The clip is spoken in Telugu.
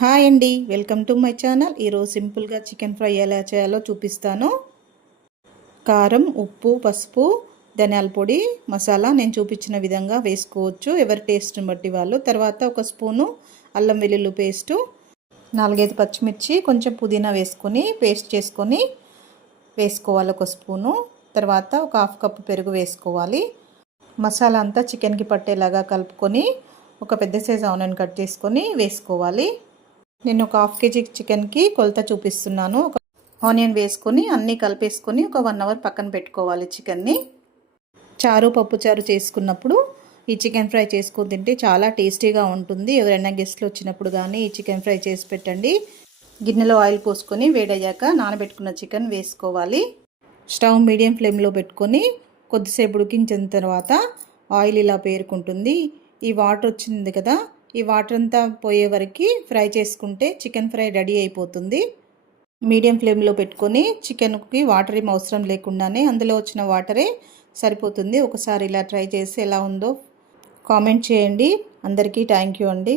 హాయ్ అండి, వెల్కమ్ టు మై ఛానల్. ఈరోజు సింపుల్గా చికెన్ ఫ్రై ఎలా చేయాలో చూపిస్తాను. కారం, ఉప్పు, పసుపు, ధనియాల పొడి, మసాలా నేను చూపించిన విధంగా వేసుకోవచ్చు, ఎవరి టేస్ట్ని బట్టి వాళ్ళు. తర్వాత ఒక స్పూను అల్లం వెల్లుల్లి పేస్టు, 4-5 పచ్చిమిర్చి, కొంచెం పుదీనా వేసుకొని పేస్ట్ చేసుకొని వేసుకోవాలి ఒక స్పూను. తర్వాత ఒక 1/2 కప్పు పెరుగు వేసుకోవాలి. మసాలా అంతా చికెన్కి పట్టేలాగా కలుపుకొని ఒక పెద్ద సైజు ఆనియన్ కట్ చేసుకొని వేసుకోవాలి. నేను ఒక 1/2 kg చికెన్కి కొలత చూపిస్తున్నాను. ఒక ఆనియన్ వేసుకొని అన్నీ కలిపేసుకొని ఒక 1 అవర్ పక్కన పెట్టుకోవాలి చికెన్ని. చారు, పప్పు చారు చేసుకున్నప్పుడు ఈ చికెన్ ఫ్రై చేసుకొని తింటే చాలా టేస్టీగా ఉంటుంది. ఎవరైనా గెస్ట్లు వచ్చినప్పుడు కానీ ఈ చికెన్ ఫ్రై చేసి పెట్టండి. గిన్నెలో ఆయిల్ పోసుకొని వేడయ్యాక నానబెట్టుకున్న చికెన్ వేసుకోవాలి. స్టవ్ మీడియం ఫ్లేమ్లో పెట్టుకొని కొద్దిసేపు ఉడికించిన తర్వాత ఆయిల్ ఇలా పేరుకుంటుంది. ఈ వాటర్ వచ్చింది కదా, ఈ వాటర్ అంతా పోయే వరకు ఫ్రై చేసుకుంటే చికెన్ ఫ్రై రెడీ అయిపోతుంది. మీడియం ఫ్లేమ్లో పెట్టుకొని చికెన్కి వాటర్ ఏం అవసరం లేకుండానే అందులో వచ్చిన వాటరే సరిపోతుంది. ఒకసారి ఇలా ట్రై చేసి ఎలా ఉందో కామెంట్ చేయండి. అందరికీ థ్యాంక్ యూ అండి.